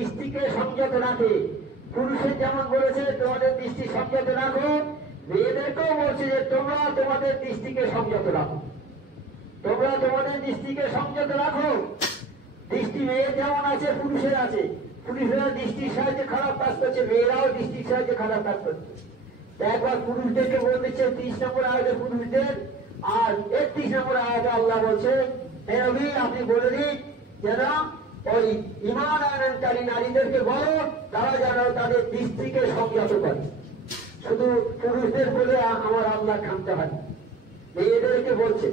দৃষ্টিকে সংযত রাখে। পুরুষের যেমন বলেছে তোমাদের দৃষ্টি সংযত রাখো, মেয়েদেরকেও বলছে যে তোমরা তোমাদের দৃষ্টিকে সংযত রাখো, তোমরা তোমাদের দৃষ্টিকে সংযত রাখো। দৃষ্টি মেয়ের যেমন আছে পুরুষের আছে, পুরুষেরা দৃষ্টির সাহায্যে খারাপ কাজ করছে, মেয়েরাও দৃষ্টির সাহায্যে খারাপ কাজ করছে। একবার পুরুষদেরকে বলতেছে 30 নম্বর আয়াতে পুরুষদের, আর 31 নম্বর আয়াতে আল্লাহ বলছে হে নবী আপনি বলে দিন যেন ওই ঈমান আনয়নকারী নারীদেরকে বলো তারা যেন তাদের দৃষ্টিকে সংযত করে। শুধু পুরুষদের বলে আমার আল্লাহ খামতে হয়, মেয়েদেরকে বলছে।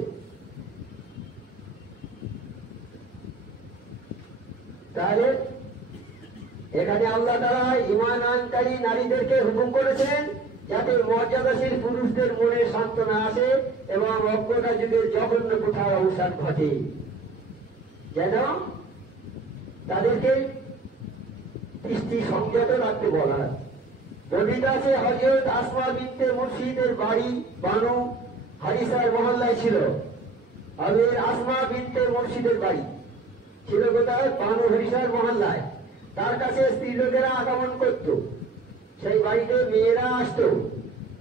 তাহলে এখানে আল্লাহ তাআলা ঈমান আনয়নকারী নারীদেরকে হুকুম করেছেন যাতে মর্যাদাশীল পুরুষদের মনে সান্ত্বনা আসে এবং অজ্ঞতা যুগের জঘন্য কোথাও অবসান ঘটে, যেন তাদেরকে দৃষ্টি সংযত রাখতে বলা। বর্ণিত আছে হযরত আসমা বিনতে মুরশিদের বাড়ি বানু হারিসার মহল্লায় ছিল। আসমা বিনতে মুরশিদের বাড়ি ছিল কোথায়? বানু হারিসার মহল্লায়। তার কাছে স্ত্রী লোকেরা আগমন করত, সেই বাড়িতে মেয়েরা আসতো।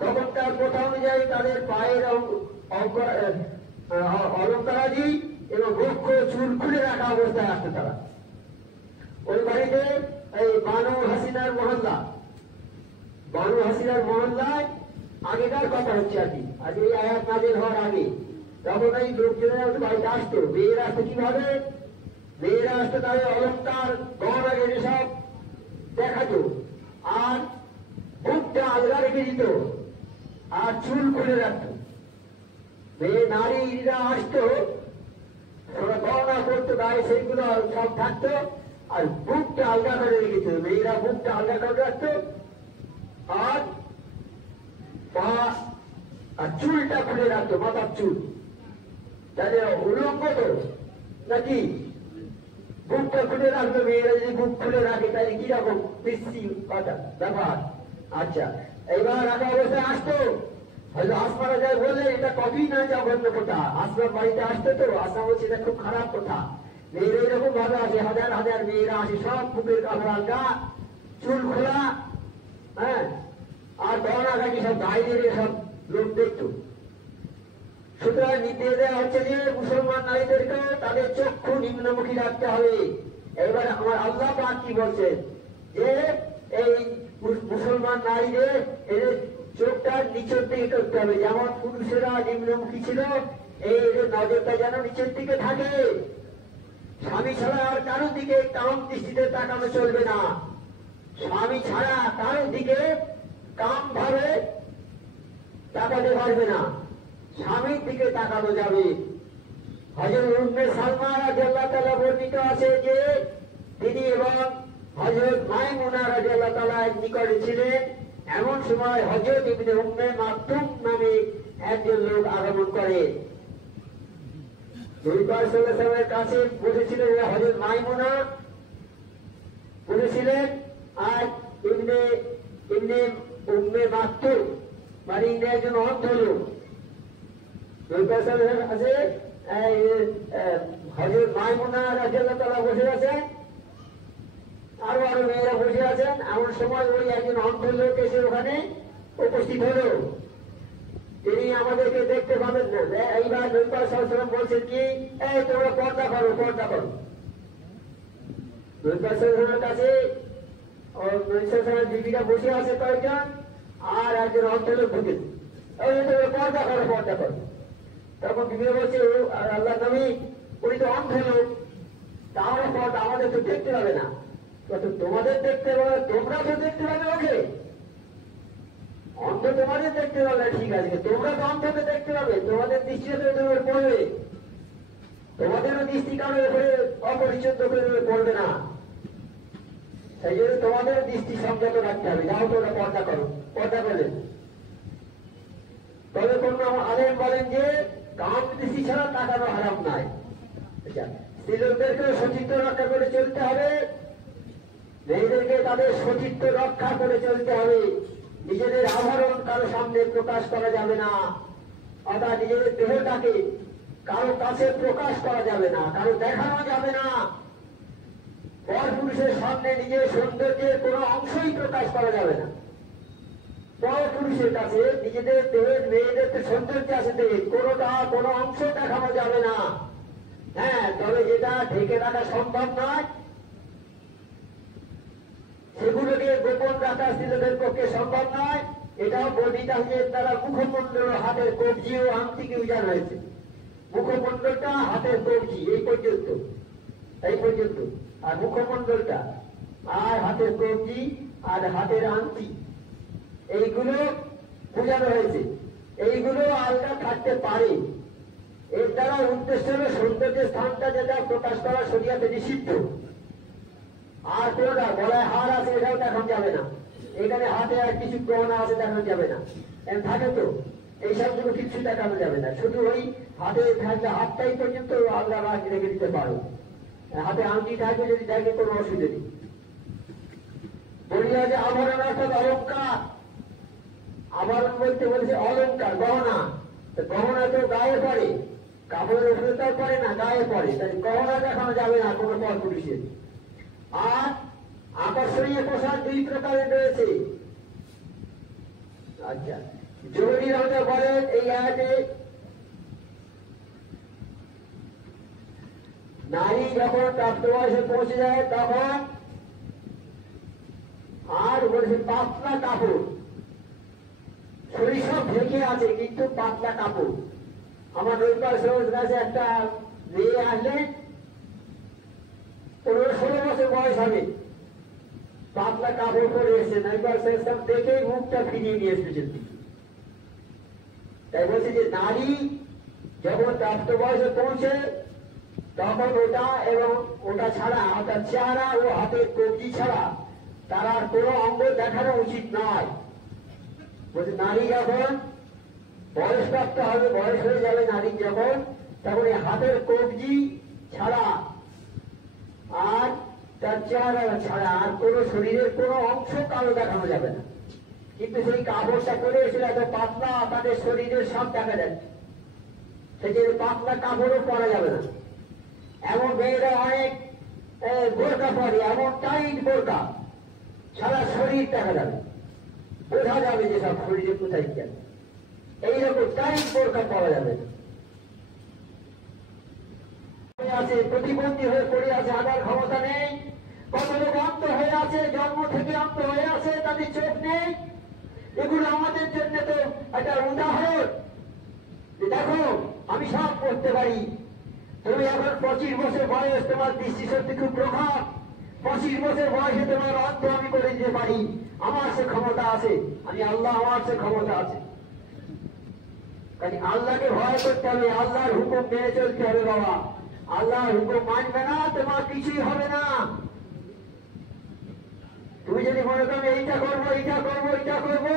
তখন তার প্রথা অনুযায়ী তাদের পায়ের অলঙ্কারাদি এবং বক্ষ চুল খুলে রাখা অবস্থায় আসতো তারা। ওই বাড়িতে এই বানু হাসিনার মহল্লায় আগেকার কথা হচ্ছে আর কি, আজ এই আয়াত নাযিল হওয়ার আগে, তখন এই লোকজনেরা বাড়িতে আসতো। মেয়েরা আসতো কিভাবে? মেয়েরা আসতো তাদের অলঙ্কার গহনা গেড়ে সব দেখাতো, আর বুকটা আলগা রেখে দিত, আর চুল খুলে রাখতো। মেয়ে নারীরা আসতো, ওরা গহনা করতো গায়ে, সেইগুলো সব থাকতো, আর বুকটা আলগা করে রেখেছিল। মেয়েরা বুকটা আলগা করে রাখতো, আর পা আর চুলটা খুলে রাখতো, মাথার চুল। তাহলে উলঙ্গ তো নাকি? বুকটা খুলে রাখতো। মেয়েরা যদি বুক খুলে রাখে তাহলে কিরকম বৃষ্টি কথা ব্যাপার। আচ্ছা, এইবার রাখা অবস্থায় আসতো। হয়তো আসমারা যায় বললে এটা কবি না জঘন্য কথা। আসমার বাড়িতে আসতো তো, আসমা বলছে এটা খুব খারাপ কথা। মেয়েরা এরকম ভাবে আসে, হাজার হাজার মেয়েরা আসে, সব বুকের কাপড় আলগা, চুল খোলা, হ্যাঁ, আর গহনা ঘাটি সব গায়ে সব লোক দেখতো। সুতরাং নির্দেশ দেওয়া হচ্ছে যে মুসলমান নারীদেরকে তাদের চক্ষু নিম্নমুখী রাখতে হবে। এবার আমার আল্লাহ পাক কি বলছেন যে এই মুসলমান নারীদের এদের চোখটা নিচের দিকে করতে হবে, যেমন পুরুষেরা নিম্নমুখী ছিল, এই নজরটা যেন নিচের দিকে থাকে। স্বামী ছাড়া আর কারোর দিকে কাম দৃষ্টিতে তাকানো চলবে না। স্বামী ছাড়া কারোর দিকে কাম ভাবে তাকাতে পারবে না, স্বামীর দিকে তাকানো যাবে। হযরত উম্মে সালমা রাদিয়াল্লাহু তাআলা বর্ণিত আছে যে তিনি এবং হযরত মাইমুনা রাদিয়াল্লাহু তাআলা নিকটে ছিলেন। এমন সময় হযরত ইবনে উম্মে মাকতুম নামে একজন লোক আগমন করে। নবী পাক সাল্লাল্লাহু আলাইহি ওয়াসাল্লামের কাছে বসেছিলেন হযরত মাইমুনা বলেছিলেন, আর ইবনে উম্মে মাকতুম মানে একজন অন্ধ লোক। নবী পাক সাল্লাল্লাহু আলাইহি ওয়াসাল্লামের কাছে হযরত মাইমুনা রাদিয়াল্লাহু তাআলা বসে আছেন, আরো আরো মেয়েরা বসে আছেন। এমন সময় ওই একজন অন্ধ লোক এসে ওখানে উপস্থিত হলো। তিনি আমাদেরকে দেখতে পাবেন না। এইবার নবী পাক সাল্লাল্লাহু আলাইহি ওয়াসাল্লাম বলছেন কি, এই তোমরা পর্দা করো, পর্দা করো। নবী পাক সাল্লাল্লাহু আলাইহি ওয়াসাল্লামের কাছে নবী সাল্লাল্লাহু আলাইহি ওয়াসাল্লামের বিবিরা বসে আছে কয়েকজন, আর একজন অন্ধ লোক ঢুকেছে। এই তোমরা পর্দা করো, পর্দা করো। তখন বিবিরা বলছে আল্লাহ নবী উনি তো অন্ধ লোক, তাহলে পর্দা আমাদের তো দেখতে পাবে না। তোমাদের দেখতে পাবে, তোমরা তো দেখতে পাবে ওকে। অন্ধ তোমাদের দেখতে পাবে ঠিক আছে, তোমরা তো অন্ধকে দেখতে পাবে, তোমাদের দৃষ্টিতে তোমার পড়বে, তোমাদেরও দৃষ্টি কারণে উপরে অপরিচ্ছন্ন করে পড়বে না। সেই জন্য তোমাদের দৃষ্টি সংযত রাখতে হবে। যাও তোমরা পর্দা করো, পর্দা করলেন। তবে কোন আলেম বলেন যে কাম দৃষ্টি ছাড়া তাকানো হারাম নাই। স্ত্রীলোকদেরকে সচিত্র রক্ষা করে চলতে হবে, মেয়েদেরকে তাদের সচিত্র রক্ষা করে চলতে হবে। নিজেদের আভরণ কারো সামনে প্রকাশ করা যাবে না, অর্থাৎ নিজেদের দেহটাকে কারো কাছে প্রকাশ করা যাবে না, কারো দেখানো যাবে না। পরপুরুষের সামনে নিজের সৌন্দর্যের কোনো অংশই প্রকাশ করা যাবে না। পরপুরুষের কাছে নিজেদের দেহের মেয়েদের তো সৌন্দর্য আছে, দেহের কোনো অংশ দেখানো যাবে না। হ্যাঁ, তবে যেটা ঢেকে রাখা সম্ভব নয় সেগুলোকে গোপন রাখা স্ত্রীদের পক্ষে সম্ভব নয়। এটাও বর্ণিতাদের দ্বারা মুখমণ্ডল, হাতের কবজি ও আংটিকে উজাড় হয়েছে। মুখমণ্ডলটা, হাতের কবজি, এই পর্যন্ত। আর মুখমণ্ডলটা আর হাতের কবজি আর হাতের আংটি, এইগুলো বোঝানো হয়েছে। এইগুলো আলগা থাকতে পারে। এর দ্বারা উদ্দেশ্য হল সৌন্দর্যের স্থানটা যেটা প্রকাশ করা শরীয়তে নিষিদ্ধ। আর কোনটা গলায় হার আছে এটাও দেখানো যাবে না। এখানে হাতে আর কিছু গহনা আছে দেখানো যাবে না। থাকে তো এইসবগুলো কিছু দেখানো যাবে না। শুধু ওই হাতে থাকলে হাতটাই পর্যন্ত আলগা রেখে দিতে পারো। হাতে আংটি থাকবে যদি দেখে কোনো অসুবিধা নেই। বলিয়া যে আভরণ অর্থাৎ অলঙ্কার। আভরণ বলতে বলেছে অলঙ্কার, গহনা। গহনা তো গায়ে পড়ে, কাপড়ের উপরে তো পড়ে না, গায়ে পড়ে। তাই গহনা দেখানো যাবে না কোনো পরপুরুষের। আর আকর্ষণীয় পোশাক দুই প্রকারের রয়েছে। আচ্ছা, জরুরি হতে বলেন এই আয়াতে নারী যখন প্রাপ্তবয়সে পৌঁছে যায় তখন আর বলেছে পাতলা কাপড়, শরীর সব ঢেকে আছে কিন্তু পাতলা কাপড়। আমার রবিবার সরোজ কাছে একটা মেয়ে আসলে 15-16 বছর বয়স হবে, পাতলা কাপড় পরে এসে রবিবার সরোজ দেখে মুখটা ফিরিয়ে নিয়ে এসেছেন। তাই বলছে যে নারী যখন প্রাপ্তবয়সে পৌঁছে তখন ওটা এবং ওটা ছাড়া, অর্থাৎ চেহারা ও হাতের কবজি ছাড়া তার আর কোনো অঙ্গ দেখানো উচিত নয়। বলছে নারী যখন বয়সপ্রাপ্ত হবে, বয়স হয়ে যাবে নারী যখন, তখন এই হাতের কবজি ছাড়া আর তার চেহারা ছাড়া আর কোনো শরীরের কোনো অংশ কালো দেখানো যাবে না। কিন্তু সেই কাপড়টা পরে এসে এত পাতলা, তাদের শরীরের সব দেখা যাচ্ছে। সেই পাতলা কাপড়ও পরা যাবে না। এমন মেয়েরা অনেক বোরকা পরে, এমন টাইট বোরকা, সারা শরীর দেখা যাবে, বোঝা যাবে যে সব শরীরে কোথায় গেল। এইরকম টাইট বোরকা পাওয়া যাবে না। আছে প্রতিবন্ধী হয়ে পড়ে আছে, আগার ক্ষমতা নেই। কত লোক অন্ত হয়ে আছে, জন্ম থেকে অন্ত হয়ে আছে, তাদের চোখ নেই। এগুলো আমাদের জন্য তো একটা উদাহরণ। দেখো আমি সব করতে পারি। তুমি এখন 25 বছর বয়স, তোমার দৃষ্টিশক্তি খুব প্রখর। 25 বছর বয়সে তোমার অন্ত আমি করে দিতে পারি। আমার সে ক্ষমতা আছে, আমি আল্লাহ, আমার সে ক্ষমতা আছে। কাজে আল্লাহকে ভয় করতে হবে, আল্লাহর হুকুম মেনে চলতে হবে। বাবা, আল্লাহর হুকুম মানবে না, তোমার কিছুই হবে না। তুমি যদি মনে করো এইটা করবো, এইটা করবো, এইটা করবো,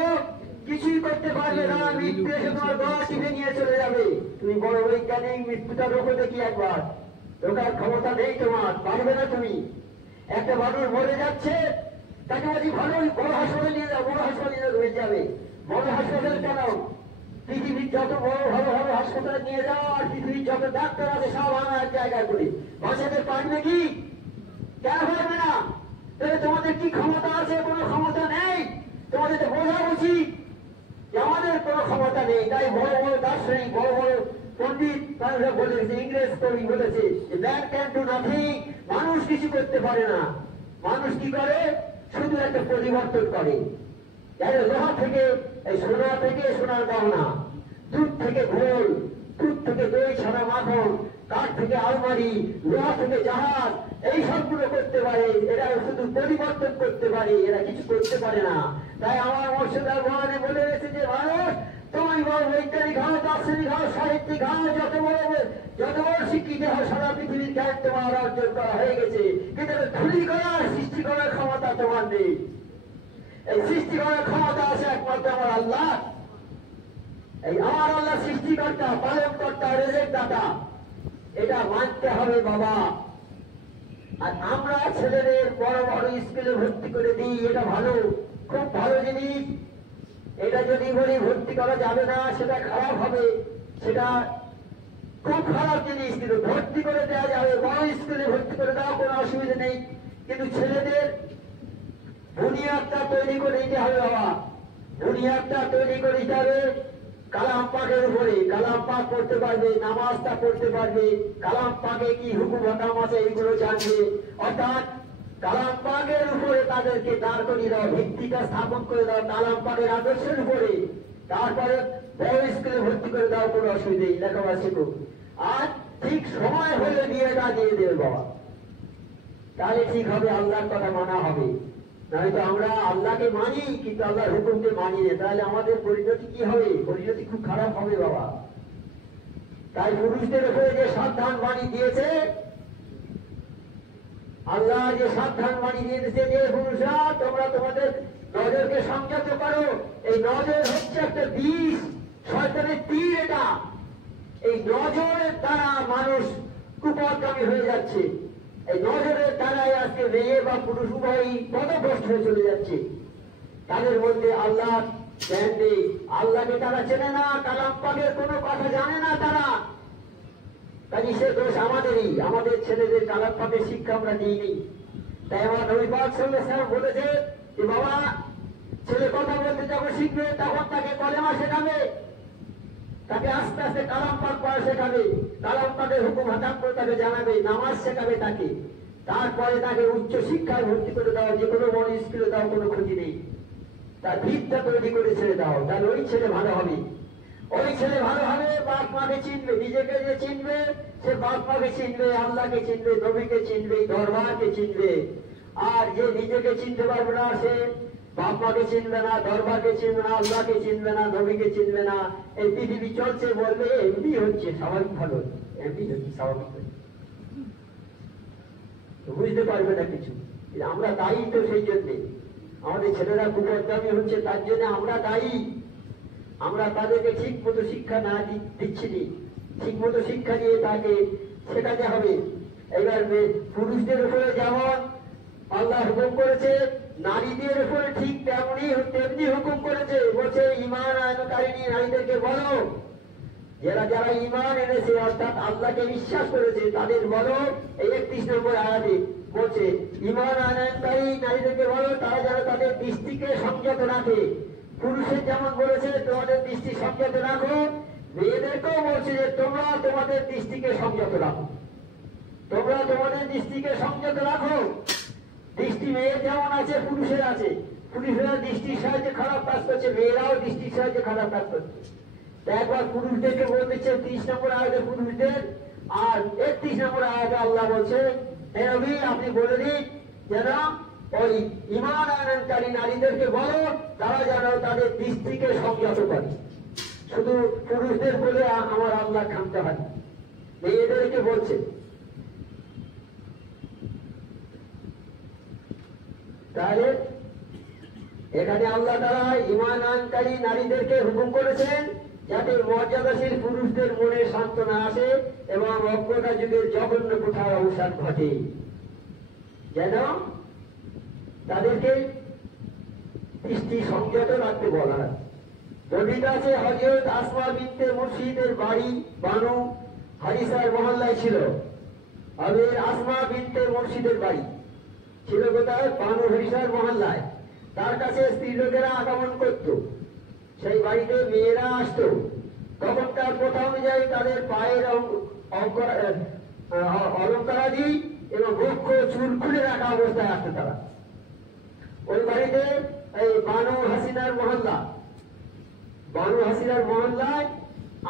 কিছুই করতে পারবে না। মৃত্যু এসে তোমার গলা টিপে নিয়ে চলে যাবে। তুমি বড় বৈজ্ঞানিক, মৃত্যুটা রোখো দেখি একবার। রোখার ক্ষমতা নেই তোমার, পারবে না তুমি। একটা মানুষ মরে যাচ্ছে, তাকে বলছি ভালো বড় হাসপাতালে নিয়ে যাও, বড় হাসপাতালে নিয়ে যাবে। বড় হাসপাতাল কেন? পৃথিবীর যত বড় ভালো ভালো হাসপাতালে নিয়ে যাও, আর পৃথিবীর যত ডাক্তার আছে সব আনা এক জায়গায় করে। বাঁচাতে পারবে কি? কেন পারবে না? তাহলে তোমাদের কি ক্ষমতা আছে? কোনো ক্ষমতা নেই। তোমাদের তো বোঝা উচিত যে আমাদের কোনো ক্ষমতা নেই। তাই বড় বড় দার্শনিক, বড় বড় পণ্ডিত তারা বলেছে, ইংরেজ কবি বলেছে যে ম্যান ক্যান ডু নাথিং। মানুষ কিছু করতে পারে না। মানুষ কি করে? শুধু একটা পরিবর্তন করে। লোহা থেকে সোনা, থেকে সোনার গহনা, দুধ থেকে ঘোল, দুধ থেকে দই ছাড়া মাখন, কাঠ থেকে আলমারি, লোহা থেকে জাহাজ, এই সবগুলো করতে পারে। এরা শুধু পরিবর্তন করতে পারে, এরা কিছু করতে পারে না। তাই আমার মর্যাদার ভগবানে বলে গেছে যে মানুষ, তুমি বড় বৈজ্ঞানিক হও, দার্শনিক হও, সাহিত্যিক হও, যত বড় শিক্ষিত হও, সারা পৃথিবীর জ্ঞান তোমার অর্জন করা হয়ে গেছে। কিন্তু ধুলি করার, সৃষ্টি করার ক্ষমতা তোমার নেই। এই সৃষ্টি করার ক্ষমতা আছে একমাত্র আমার আল্লাহ। এই আমার আল্লাহ সৃষ্টিকর্তা, পালন কর্তা, রেজেক দাতা। এটা মানতে হবে বাবা। আর আমরা ছেলেদের বড় বড় স্কুলে ভর্তি করে দিই, এটা ভালো, খুব ভালো জিনিস। এটা যদি বলি ভর্তি করা যাবে না, সেটা খারাপ হবে, সেটা খুব খারাপ জিনিস। কিন্তু ভর্তি করে দেওয়া যাবে, বড় স্কুলে ভর্তি করে দেওয়া কোনো অসুবিধা নেই। কিন্তু ছেলেদের বুনিয়াদটা তৈরি করে দিতে হবে বাবা। বুনিয়াদটা তৈরি করে দিতে হবে কালাম পাকের উপরে। কালাম পাক পড়তে পারবে, নামাজটা পড়তে পারবে, কালাম পাকে কি হুকুম হকাম আছে এইগুলো জানবে। অর্থাৎ কালাম পাকের উপরে তাদেরকে দাঁড় করিয়ে দাও, ভিত্তিটা স্থাপন করে দাও কালাম পাকের আদর্শের উপরে। তারপরে বড় স্কুলে ভর্তি করে দাও, কোনো অসুবিধা নেই, লেখাপড়া শিখুক। আর ঠিক সময় হলে বিয়েটা দিয়ে দেবে বাবা, তাহলে ঠিক হবে, আল্লাহর কথা মানা হবে। নয়তো আমরা আল্লাহকে মানি কিন্তু আল্লাহর হুকুমকে মানি না, তাহলে আমাদের পরিণতি কি হবে? পরিণতি খুব খারাপ হবে বাবা। তাই পুরুষদের উপরে যে সাবধান বাণী দিয়েছে আল্লাহ, যে সাবধান বাণী দিয়েছে যে পুরুষরা তোমরা তোমাদের নজরকে সংযত করো। এই নজর হচ্ছে একটা বিষ, শয়তানের তীর। এটা এই নজরের দ্বারা মানুষ কুপথগামী হয়ে যাচ্ছে। এই নজরের দ্বারাই আজকে মেয়ে বা পুরুষ উভয়ই পথভ্রষ্ট হয়ে চলে যাচ্ছে। তাদের মধ্যে আল্লাহ জ্ঞান নেই, আল্লাহকে তারা চেনে না, কালাম পাকের কোনো কথা জানে না তারা। কাজে সে দোষ আমাদেরই, আমাদের ছেলেদের কালাম পাকের শিক্ষা আমরা দিইনি। তাই আমার নবী পাক সাল্লাল্লাহু আলাইহি ওয়াসাল্লাম বলেছে যে বাবা, ছেলে কথা বলতে যখন শিখবে তখন তাকে কলেমা শেখাবে, তাকে আস্তে আস্তে কালাম পাক পড়া শেখাবে, কালাম পাকের হুকুম হাকাম করে তাকে জানাবে, নামাজ শেখাবে তাকে। তারপরে তাকে উচ্চ শিক্ষায় ভর্তি করে দাও, যে কোনো বড় স্কুলে দাও, কোনো ক্ষতি নেই। তার ভিতটা তৈরি করে ছেড়ে দাও, তাহলে ওই ছেলে ভালো হবে। ওই ছেলে ভালো হবে, বাপ মাকে চিনবে, নিজেকে যে চিনবে সে বাপ মাকে চিনবে, আল্লাহকে চিনবে, নবীকে চিনবে, দরবারকে চিনবে। আর যে নিজেকে চিনতে পারবে না সে বাপ মাকে চিনবে না, দরবারকে চিনবে না, আল্লাহকে চিনবে না, নবীকে চিনবে না। এই পৃথিবী চলছে, বলবে এমনি হচ্ছে, স্বাভাবিক ভালো এমনি হচ্ছে, স্বাভাবিক হচ্ছে, বুঝতে পারবে না কিছু। আমরা দায়ী তো সেই জন্যে, আমাদের ছেলেরা কুপথগামী হচ্ছে তার জন্য আমরা দায়ী। আমরা তাদেরকে ঠিক মতো শিক্ষা না দিচ্ছি, ঠিক মতো শিক্ষা দিয়ে তাকে শেখাতে হবে। এবার পুরুষদের উপরে যেমন আল্লাহ হুকুম করেছে, নারীদের উপরে ঠিক তেমনি হুকুম করেছে। বলছে ঈমান আনয়নকারিণী নারীদেরকে বলো, যারা ঈমান এনেছে অর্থাৎ আল্লাহকে বিশ্বাস করেছে তাদের বলো। এই 31 নম্বর আয়াতে বলছে ঈমান আনয়নকারী নারীদেরকে বলো তারা যেন তাদের দৃষ্টিকে সংযত রাখে। পুরুষের যেমন বলেছে তোমাদের দৃষ্টি সংযত রাখো, মেয়েদেরকেও বলছে যে তোমরা তোমাদের দৃষ্টিকে সংযত রাখো, তোমরা তোমাদের দৃষ্টিকে সংযত রাখো। দৃষ্টি মেয়ের যেমন আছে পুরুষের আছে, পুরুষেরা দৃষ্টির সাহায্যে খারাপ কাজ করছে, মেয়েরাও দৃষ্টির সাহায্যে খারাপ কাজ করছে। একবার পুরুষদেরকে বলতেছে 30 নম্বর আয়াতে পুরুষদের, আর 31 নম্বর আয়াতে আল্লাহ বলছে হে নবী আপনি বলে দিন যেন ওই ঈমান আনয়নকারী নারীদেরকে বলো তারা যেন তাদের দৃষ্টিকে সংযত করে। শুধু পুরুষদের বলে আমার আল্লাহ খামতে হয়, মেয়েদেরকে বলছে। তাহলে এখানে আল্লাহ তাআলা ঈমান আনয়নকারী নারীদেরকে হুকুম করেছেন যাতে মর্যাদাশীল পুরুষদের মনে সান্ত্বনা আসে এবং অজ্ঞতা যুগের জঘন্য প্রথার অবসান ঘটে, যেন তাদেরকে দৃষ্টি সংযত রাখতে বলা হয়। বর্ণিত আছে হযরত আসমা বিনতে মুরশিদের বাড়ি বানু হারিসার মহল্লায় ছিল। হযরত আসমা বিনতে মুরশিদের বাড়ি ছিল কোথায়? বানু হারিসার মহল্লায়। তার কাছে স্ত্রী লোকেরা আগমন করত, সেই বাড়িতে মেয়েরা আসতো। তখনকার প্রথা অনুযায়ী তাদের পায়ের অলঙ্কারাদি এবং বক্ষ চুল খুলে রাখা অবস্থায় আসতো তারা। ওই বাড়িতে এই বানু হাসিনার মহল্লায়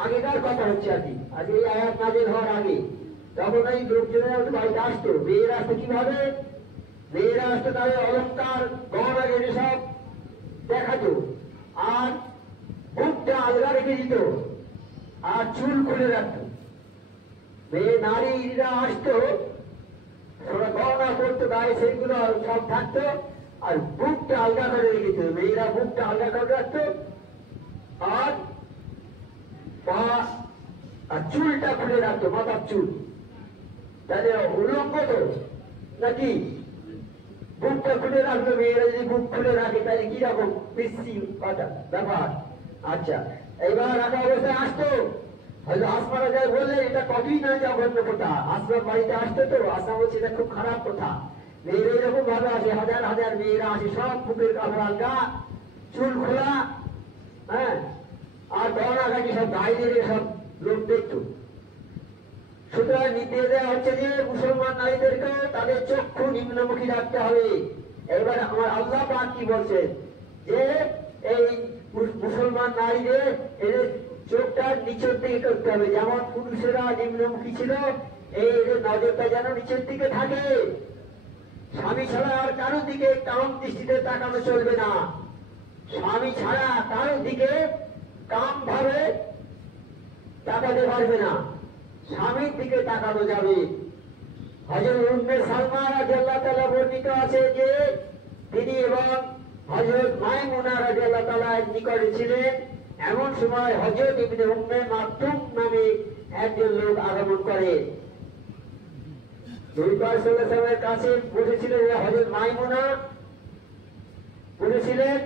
আগেকার কথা হচ্ছে আর কি, আজকে এই আয়াত নাযিল হওয়ার আগে তখন এই লোকজনেরা বাড়িতে আসতো। মেয়েরা আসতো কিভাবে? মেয়েরা আসতো তাদের অলঙ্কার গহনা সব দেখাতো, আর বুকটা আলগা রেখে দিত, আর চুল খুলে রাখতো। মেয়ে নারীরা আসতো, ওরা গহনা করতো গায়ে, সেইগুলো সব থাকতো, আর বুকটা আলগা করে রেখেছিল। মেয়েরা বুকটা আলগা করে রাখতো, আর পা আর চুলটা খুলে রাখতো, মাথার চুল। তাহলে উলঙ্গ তো নাকি? বুকটা খুলে রাখলো। মেয়েরা যদি বুক খুলে রাখে তাহলে কিরকম বিশ্রী ব্যাপার। আচ্ছা, এইবার রাখা অবস্থায় আসতো, হয়তো আসমারা যায় বললে এটা কতই না জঘন্য কথা। আসমার বাড়িতে আসতো তো, আসমা বলছে এটা খুব খারাপ কথা, মেয়েরা এরকম ভাবে আসে, হাজার হাজার মেয়েরা আসে, সব বুকের কাপড় আলগা, চুল খোলা, হ্যাঁ, আর গহনাঘাটি সব বাইরে সব লোক দেখতো। সুতরাং নির্দেশ দেওয়া হচ্ছে যে মুসলমান নারীদেরকে তাদের চক্ষু নিম্নমুখী রাখতে হবে। এবার আমার আল্লাহ পাক কি বলছেন যে এই মুসলমান নারীদের এদের চোখটা নিচের দিকে করতে হবে, যেমন পুরুষেরা নিম্নমুখী ছিল, এই নজরটা যেন নিচের দিকে থাকে। স্বামী ছাড়া আর কারোর দিকে কাম দৃষ্টিতে তাকানো চলবে না। স্বামী ছাড়া কারোর দিকে কাম ভাবে তাকাতে পারবে না, স্বামীর দিকে তাকানো যাবে। হযরত উম্মে সালমা রাদিয়াল্লাহু তাআলা বর্ণিত আছে যে তিনি এবং হযরত মাইমুনা রাদিয়াল্লাহু তাআলার নিকটে ছিলেন। এমন সময় হযরত ইবনে উম্মে মাকতুম নামে একজন লোক আগমন করে। নবী পাক সাল্লাল্লাহু আলাইহি ওয়াসাল্লামের কাছে বসেছিলেন হযরত মাইমুনা বসেছিলেন,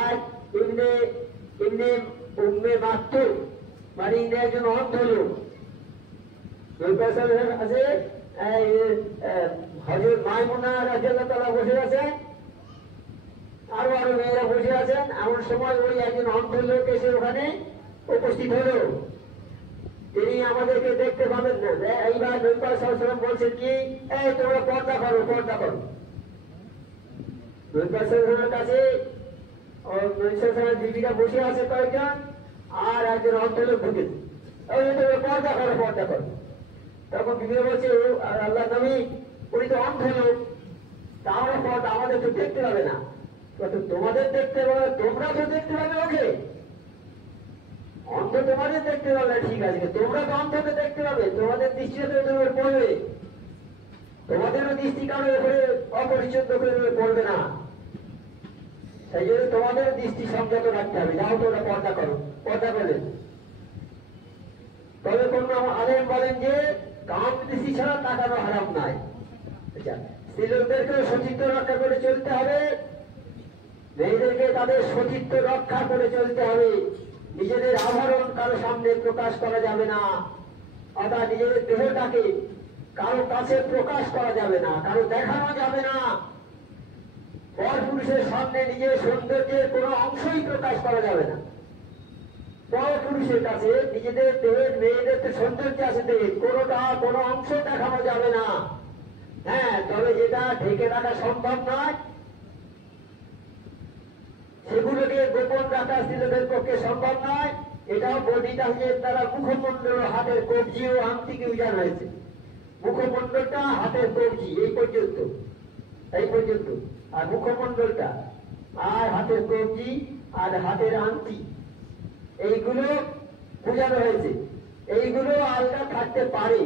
আর ইবনে উম্মে মাকতুম মানে একজন অন্ধ লোক। নবী পাক সাল্লাল্লাহু আলাইহি ওয়াসাল্লামের কাছে হযরত মাইমুনা রাদিয়াল্লাহু তাআলা বসে আছেন, আরো আরো মেয়েরা বসে আছেন। এমন সময় ওই একজন অন্ধ লোক এসে ওখানে উপস্থিত হলো। তিনি আমাদেরকে দেখতে পাবেন না। এইবার নবী পাক সাল্লাল্লাহু আলাইহি ওয়াসাল্লাম বলছেন কি, এই তোমরা পর্দা করো, পর্দা করো। নবী পাক সাল্লাল্লাহু আলাইহি ওয়াসাল্লামের কাছে নবী সাল্লাল্লাহু আলাইহি ওয়াসাল্লামের বিবিরা বসে আছে কয়েকজন, আর একজন অন্ধ লোক ঢুকেছে। ওই তোমরা পর্দা করো, পর্দা করো। তখন বিবিরা বলছে, আল্লাহ নবী উনি তো অন্ধ লোক, তা আমরা পর্দা আমাদের তো দেখতে পাবে না। তোমাদের দেখতে পাবে, তোমরা তো দেখতে পাবে ওকে, অন্ধ তোমাদের দেখতে পাবে, ঠিক আছে, তোমরা তো অন্ধকে দেখতে পাবে, তোমাদের দৃষ্টিতে তোমার পড়বে, তোমাদেরও দৃষ্টি কারো উপরে অপরিচ্ছন্ন করে পড়বে না। সেই জন্য তোমাদের দৃষ্টি সংযত রাখতে হবে। যাও তোমরা পর্দা করো, পর্দা করলেন। তবে কোন আলেম বলেন যে কাম দৃষ্টি ছাড়া তাকানো হারাম নাই। আচ্ছা, স্ত্রীলোকদেরকেও সচিত্র রক্ষা করে চলতে হবে, মেয়েদেরকে তাদের সচিত্র রক্ষা করে চলতে হবে। নিজেদের আভরণ কারো সামনে প্রকাশ করা যাবে না, অর্থাৎ নিজেদের দেহটাকে কারো কাছে প্রকাশ করা যাবে না, কারো দেখানো যাবে না। পর পুরুষের সামনে নিজের সৌন্দর্যের কোনো অংশই প্রকাশ করা যাবে না। পর পুরুষের কাছে নিজেদের দেহের, মেয়েদের তো সৌন্দর্য আছে দেহের, কোনো অংশ দেখানো যাবে না। হ্যাঁ, তবে যেটা ঢেকে রাখা সম্ভব নয় সেগুলোকে গোপন রাখা স্ত্রীলোকের পক্ষে সম্ভব নয়। এটাও বর্ণিতাহের দ্বারা মুখমণ্ডল, হাতের কবজি ও আংটিকে উজাড় হয়েছে। মুখমণ্ডলটা, হাতের কবজি, এই পর্যন্ত, আর মুখমণ্ডলটা আর হাতের কবজি আর হাতের আংটি, এইগুলো বোঝানো হয়েছে। এইগুলো আলগা থাকতে পারে।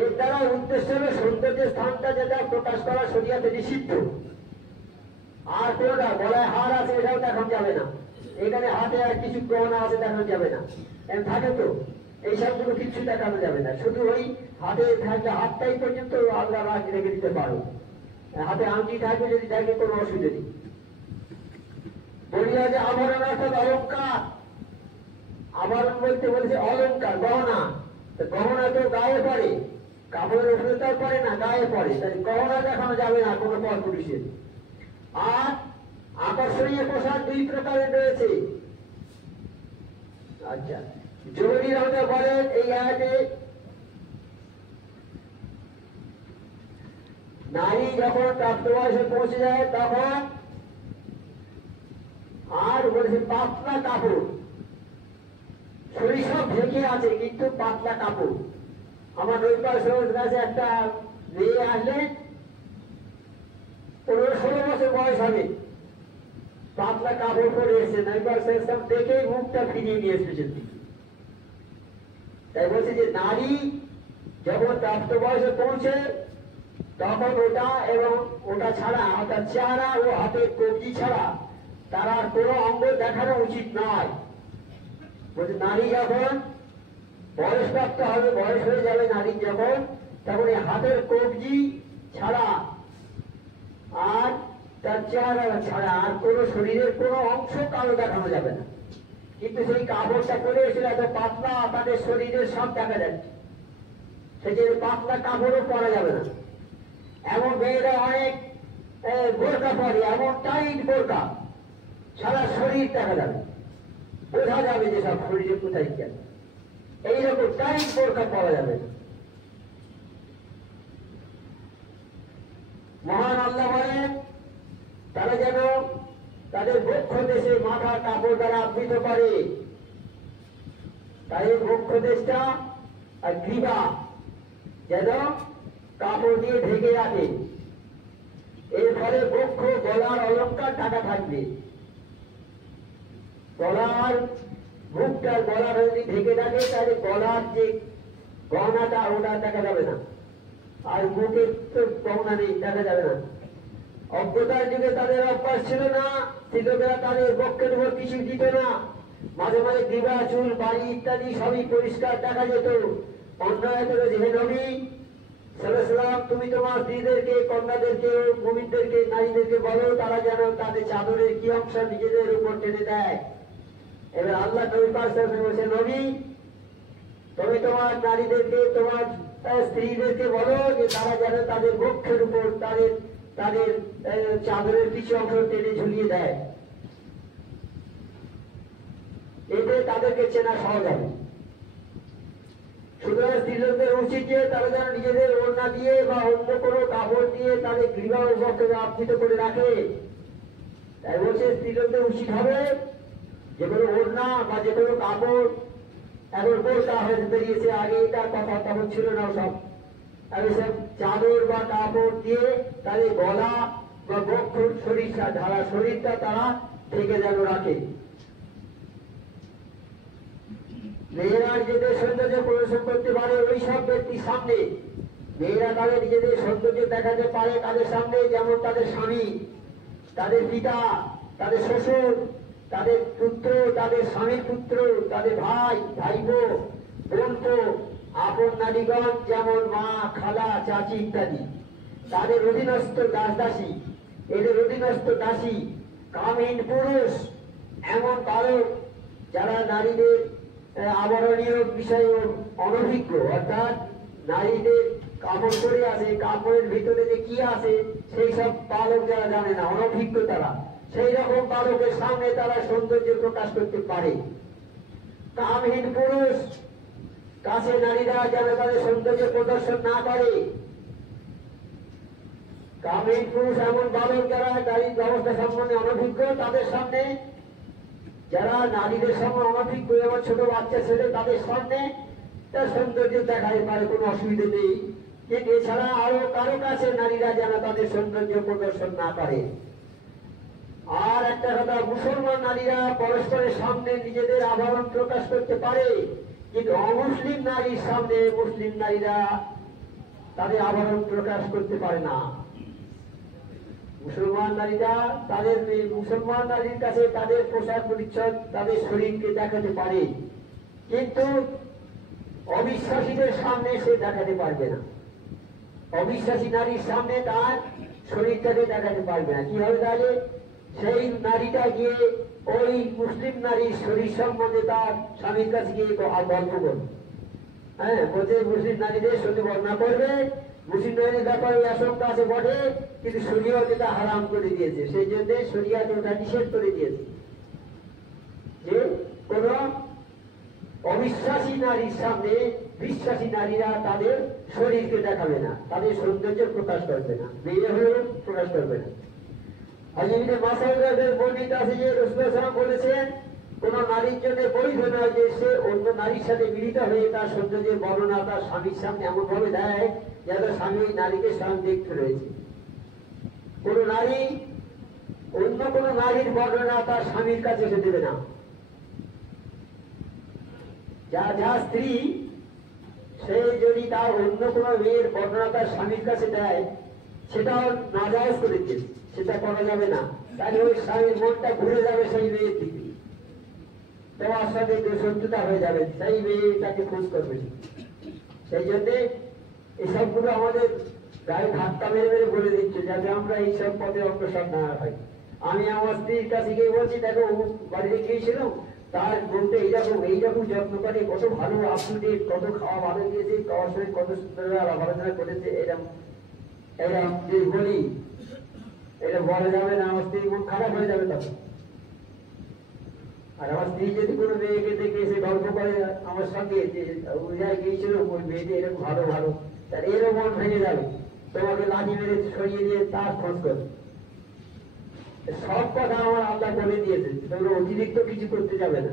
এর দ্বারা উদ্দেশ্য হল সৌন্দর্যের স্থানটা যেটা প্রকাশ করা শরীয়তে নিষিদ্ধ। আর কোনটা গলায় হার আছে এটাও দেখানো যাবে না, এখানে হাতে আর কিছু গহনা আছে দেখানো যাবে না, থাকে তো এই সবগুলো কিছু দেখানো যাবে না। শুধু ওই হাতে থাকলে হাতটাই পর্যন্ত আলগা রেখে দিতে পারো, হাতে আংটি থাকবে যদি থাকে কোনো অসুবিধা নেই। বলি যে আভরণ অর্থাৎ অলঙ্কার। আভরণ বলতে বলছে অলঙ্কার, গহনা। গহনা তো গায়ে পড়ে, কাপড়ের উপরে তো পড়ে না, গায়ে পড়ে, তাই গহনা দেখানো যাবে না কোনো পর পুরুষের। আর আকর্ষণীয় পোশাক দুই প্রকারের রয়েছে। আচ্ছা, জরুরি রহমতে বলেন এই আয়াতে নারী যখন প্রাপ্তবয়সে পৌঁছে যায় তখন আর বলেছে পাতলা কাপড়, শরীর সব ঢেকে আছে কিন্তু পাতলা কাপড়। আমার নবী পাক সাল্লাল্লাহু আলাইহি ওয়াসাল্লামের কাছে একটা মেয়ে আসলেন, 15-16 বছর বয়স হবে, পাতলা কাপড় পরে এসেছে। নবী পাক সাল্লাল্লাহু আলাইহি ওয়াসাল্লাম দেখেই মুখটা ফিরিয়ে নিয়ে এসেছেন। তাই বলছে যে নারী যখন প্রাপ্তবয়সে পৌঁছে তখন ওটা এবং ওটা ছাড়া, অর্থাৎ চেহারা ও হাতের কবজি ছাড়া তার আর কোনো অঙ্গ দেখানো উচিত নয়। বলছে নারী যখন বয়সপ্রাপ্ত হবে, বয়স হয়ে যাবে নারী যখন, তখন এই হাতের কবজি ছাড়া আর তার চেহারা ছাড়া আর কোনো শরীরের কোনো অংশ কারো দেখানো যাবে না। কিন্তু সেই কাপড়টা পরে এসে এত পাতলা, তাদের শরীরের সব দেখা যাচ্ছে, সেই জন্য পাতলা কাপড়ও পরা যাবে না। এমন মেয়েরা অনেক বোরকা পরে, এমন টাইট বোরকা, সারা শরীর দেখা যাবে, বোঝা যাবে যে সব শরীরে কোথায় গেল, এইরকম টাইট বোরকা পাওয়া যাবে। মহান আল্লাহ বলেন তারা যেন তাদের বক্ষ দেশে মাথার কাপড় দ্বারা আবৃত করে, তাদের বক্ষ দেশটা আর গ্রীবা যেন কাপড় দিয়ে ঢেকে রাখে। এর ফলে বক্ষ গলার অলঙ্কার ঢাকা থাকবে, গলার মুখটার গলার যদি ঢেকে থাকে তাহলে গলার যে গহনাটা ওটা দেখা যাবে না, আর মুখের তো গহনা নেই, দেখা যাবে না। অজ্ঞতার যুগে তাদের অভ্যাস ছিল না, স্ত্রীলোকেরা তাদের বক্ষের উপর কিছু দিত না, মাঝে মাঝে গ্রীবা, চুল, বাড়ি ইত্যাদি সবই পরিষ্কার দেখা যেত। অন্যায় করে যে নবী সাল্লাল্লাহু তুমি তোমার স্ত্রীদেরকে, কন্যাদেরকে, মুমিনদেরকে, নারীদেরকে বলো তারা যেন তাদের চাদরের কি অংশ নিজেদের উপর টেনে দেয়। এবার আল্লাহ নবী পাক সাল্লাল্লাহু আলাইহি ওয়াসাল্লাম বলেছেন, নবী তুমি তোমার নারীদেরকে, তোমার স্ত্রীদেরকে বলো যে তারা যেন তাদের বক্ষের উপর তাদের তাদের চাদরের কিছু অংশ টেনে ঝুলিয়ে দেয়, এতে তাদেরকে চেনা সহজ হবে। সুতরাং স্ত্রীলোকদের উচিত যে তারা যেন নিজেদের ওড়না দিয়ে বা অন্য কোনো কাপড় দিয়ে তাদের গ্রীবা ও বক্ষকে আবৃত করে রাখে। তাই বলছে স্ত্রীলোকদের উচিত হবে যে কোনো ওড়না বা যে কোনো কাপড়, এখন বোরকা হয়ে বেরিয়েছে, আগে এটা কথা তখন ছিল না, সব সব চাদর বা কাপড় দিয়ে তাদের গলা বা বক্ষ, শরীরটা ঢালা শরীরটা তারা ঢেকে যেন রাখে। মেয়েরা নিজেদের সৌন্দর্য প্রদর্শন করতে পারে ওই সব ব্যক্তির সামনে, মেয়েরা তাদের নিজেদের সৌন্দর্য দেখাতে পারে তাদের সামনে, যেমন তাদের স্বামী, তাদের পিতা, তাদের শ্বশুর, তাদের পুত্র, তাদের স্বামীর পুত্র, তাদের ভাই, ভাইপো, বোনপো, আপন নারীগণ যেমন মা, খালা, চাচি ইত্যাদি, তাদের অধীনস্থ দাস দাসী, এদের অধীনস্থ দাসী, কামহীন পুরুষ, এমন বালক যারা নারীদের আবরণীয় বিষয়ে অনভিজ্ঞ, অর্থাৎ নারীদের কাপড় পরে আছে, কাপড়ের ভিতরে যে কি আছে সেই সব বালক যারা জানে না, অনভিজ্ঞ তারা, সেই রকম বালকের সামনে তারা সৌন্দর্য প্রকাশ করতে পারে। কামহীন পুরুষ কাছে নারীরা যেন তাদের সৌন্দর্য প্রদর্শন না করে। কামহীন পুরুষ এমন বালক যারা নারীর ব্যবস্থা সম্বন্ধে অনভিজ্ঞ, তাদের সামনে, যারা নারীদের সামনে অনভিজ্ঞ এবং ছোট বাচ্চা ছেলে তাদের সামনে তার সৌন্দর্য দেখাতে পারে, কোনো অসুবিধা নেই, কিন্তু এছাড়া আরো কারো কাছে নারীরা যেন তাদের সৌন্দর্য প্রদর্শন না করে। আর একটা কথা, মুসলমান নারীরা পরস্পরের সামনে নিজেদের আবরণ প্রকাশ করতে পারে, কিন্তু অমুসলিম নারীর সামনে মুসলিম নারীরা তাদের আবরণ প্রকাশ করতে পারে না। মুসলমান নারীরা তাদের মুসলমান নারীর কাছে তাদের পোশাক পরিচ্ছদ, তাদের শরীরকে দেখাতে পারে, কিন্তু অবিশ্বাসীদের সামনে সে দেখাতে পারবে না। অবিশ্বাসী নারীর সামনে তার শরীরটাকে দেখাতে পারবে না। কি হবে তাহলে? সেই নারীটা গিয়ে ওই মুসলিম নারীর শরীর সম্বন্ধে তার স্বামীর কাছে গিয়ে গল্প করবে, হ্যাঁ, বলছে মুসলিম নারীদের সঙ্গে বর্ণনা করবে। মুসলিম নারীর ব্যাপারে আশঙ্কা আছে বটে, কিন্তু শরীয়ত এটা হারাম করে দিয়েছে, সেই জন্য শরীয়ত ওটা নিষেধ করে দিয়েছে যে কোন অবিশ্বাসী নারীর সামনে বিশ্বাসী নারীরা তাদের শরীরকে দেখাবে না, তাদের সৌন্দর্য প্রকাশ করবে না, মেয়ে হলেও প্রকাশ করবে না। বর্ণিত আছে যে রাসূলুল্লাহ সাল্লাল্লাহু আলাইহি ওয়াসাল্লাম বলেছেন, কোন নারীর জন্য বৈধ নয় যে সে অন্য নারীর সাথে মিলিত হয়ে তার সৌন্দর্যের বর্ণনা তার স্বামীর সামনে এমন ভাবে দেয় যাতে স্বামী ওই নারীকে স্বয়ং দেখতে রয়েছে। কোন নারী অন্য কোন নারীর বর্ণনা তার স্বামীর কাছে এসে দেবে না। যা স্ত্রী সে যদি তার অন্য কোন মেয়ের বর্ণনা তার স্বামীর কাছে দেয়, সেটাও নাজায়েজ করে দিয়েছে, সেটা করা যাবে না। তাহলে ওই স্বামীর মনটা ঘুরে যাবে সেই মেয়ের দিকে, তোমার সাথে শত্রুতা হয়ে যাবে, সেই মেয়েটাকে খোঁজ করবে। সেই জন্যে এসবগুলো আমাদের গায়ে ধাক্কা মেরে মেরে বলে দিচ্ছে যাতে আমরা এইসব পথে অগ্রসর না হয়। আমি আমার স্ত্রীর কাছে গিয়ে বলছি, দেখো বাড়িতে গিয়েছিলাম, তার বলতে এইরকম যত্ন করে, কত ভালো আপডেট, কত খাওয়া ভালো দিয়েছে, খাওয়ার সময় কত সুন্দর আলোচনা করেছে, এরকম এরকম যদি বলি এটা বলা যাবে না, আমার স্ত্রী মন খারাপ হয়ে যাবে তখন। আর আমার স্ত্রী যদি কোনো মেয়েকে দেখে এসে গল্প করে আমার সঙ্গে যে উজায় গিয়েছিল ওই মেয়েটি এরকম ভালো ভালো, তার এরও মন ভেঙে যাবে, তোমাকে লাঠি মেরে সরিয়ে দিয়ে তার খোঁজ করবে। সব কথা আমার আল্লাহ বলে দিয়েছে, তোমরা অতিরিক্ত কিছু করতে যাবে না।